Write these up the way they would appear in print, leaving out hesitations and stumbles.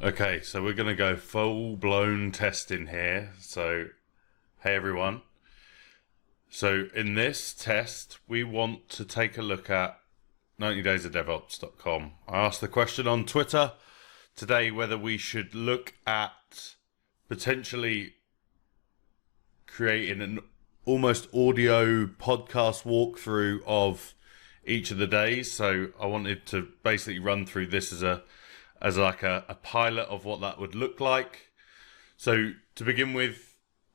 Okay, so we're going to go full-blown testing here. So, hey everyone. So in this test, we want to take a look at 90daysofdevops.com. I asked the question on Twitter today whether we should look at potentially creating an almost audio podcast walkthrough of each of the days. So I wanted to basically run through this as like a pilot of what that would look like. So to begin with,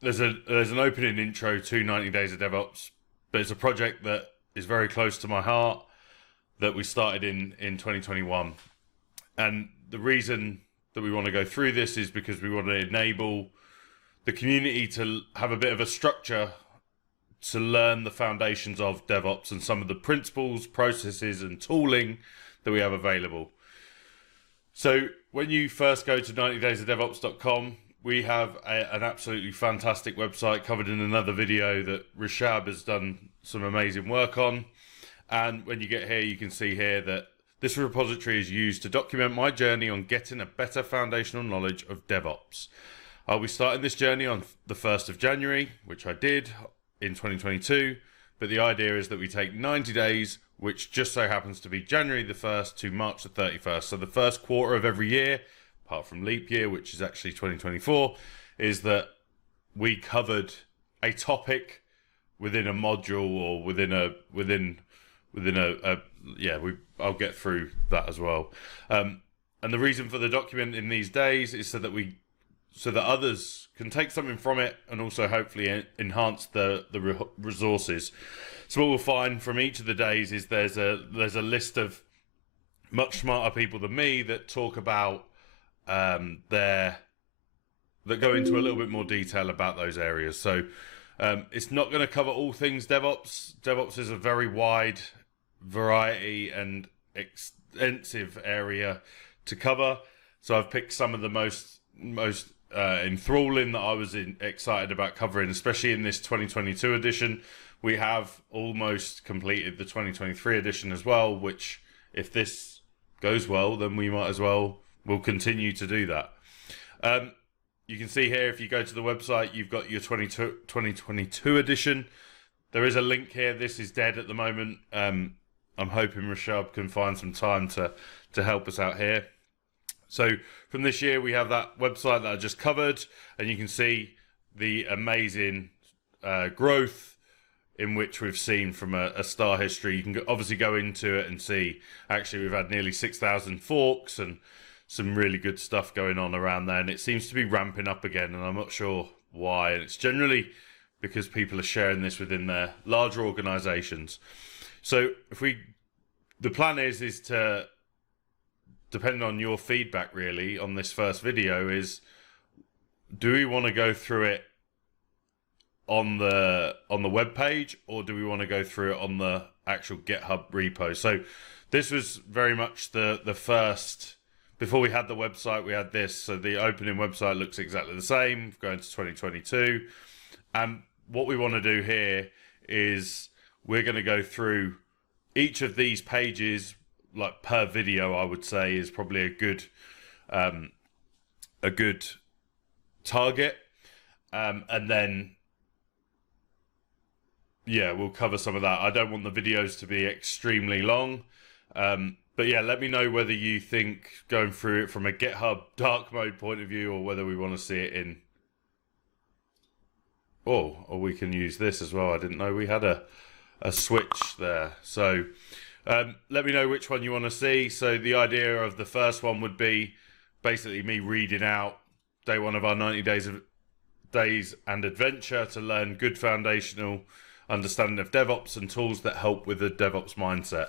there's an opening intro to 90 Days of DevOps, but it's a project that is very close to my heart that we started in 2021. And the reason that we want to go through this is because we want to enable the community to have a bit of a structure to learn the foundations of DevOps and some of the principles, processes, and tooling that we have available. So when you first go to 90daysofdevops.com, we have an absolutely fantastic website covered in another video that Rishab has done some amazing work on. And when you get here, you can see here that this repository is used to document my journey on getting a better foundational knowledge of DevOps. I'll be starting this journey on the 1st of January, which I did in 2022. But the idea is that we take 90 days, which just so happens to be January the 1st to March the 31st. So the first quarter of every year, apart from leap year, which is actually 2024, is that we covered a topic within a module or I'll get through that as well. And the reason for the document in these days is so that others can take something from it and also hopefully enhance the resources. So what we'll find from each of the days is there's a list of much smarter people than me that talk about that go into a little bit more detail about those areas. So it's not going to cover all things DevOps. DevOps is a very wide variety and extensive area to cover. So I've picked some of the most enthralling that I was excited about covering, especially in this 2022 edition. We have almost completed the 2023 edition as well, which if this goes well, then we'll continue to do that. You can see here, if you go to the website, you've got your 2022 edition. There is a link here. This is dead at the moment. I'm hoping Rashab can find some time to help us out here. So from this year, we have that website that I just covered, and you can see the amazing growth in which we've seen from a star history. You can obviously go into it and see, actually, we've had nearly 6,000 forks and some really good stuff going on around there. And it seems to be ramping up again, and I'm not sure why. And it's generally because people are sharing this within their larger organizations. So the plan is to, depending on your feedback really on this first video, is do we want to go through it on the web page, or do we want to go through it on the actual GitHub repo? So this was very much the first, before we had the website, we had this. So the opening website looks exactly the same going to 2022. And what we want to do here is we're going to go through each of these pages, like per video, I would say is probably a good target. And then, yeah, we'll cover some of that. I don't want the videos to be extremely long. But yeah, let me know whether you think going through it from a GitHub dark mode point of view, or whether we want to see it in. Oh, or we can use this as well. I didn't know we had a switch there. So let me know which one you want to see. So the idea of the first one would be basically me reading out day one of our 90 days and adventure to learn good foundational understanding of DevOps and tools that help with the DevOps mindset.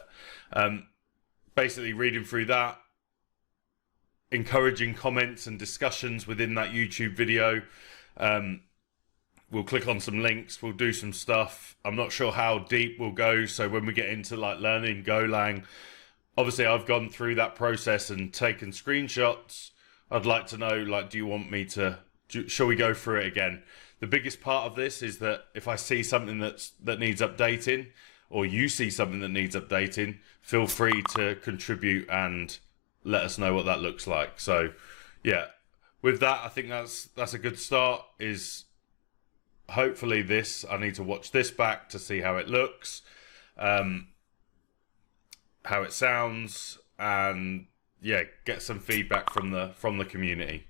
Basically reading through that, encouraging comments and discussions within that YouTube video. We'll click on some links, we'll do some stuff. I'm not sure how deep we'll go. So when we get into like learning Golang, obviously I've gone through that process and taken screenshots. I'd like to know, like, do you want me to, shall we go through it again? The biggest part of this is that if I see something that needs updating, or you see something that needs updating, feel free to contribute and let us know what that looks like. So Yeah, with that, I think that's a good start. Is hopefully this. I need to watch this back to see how it looks, um, how it sounds, and yeah, get some feedback from the community.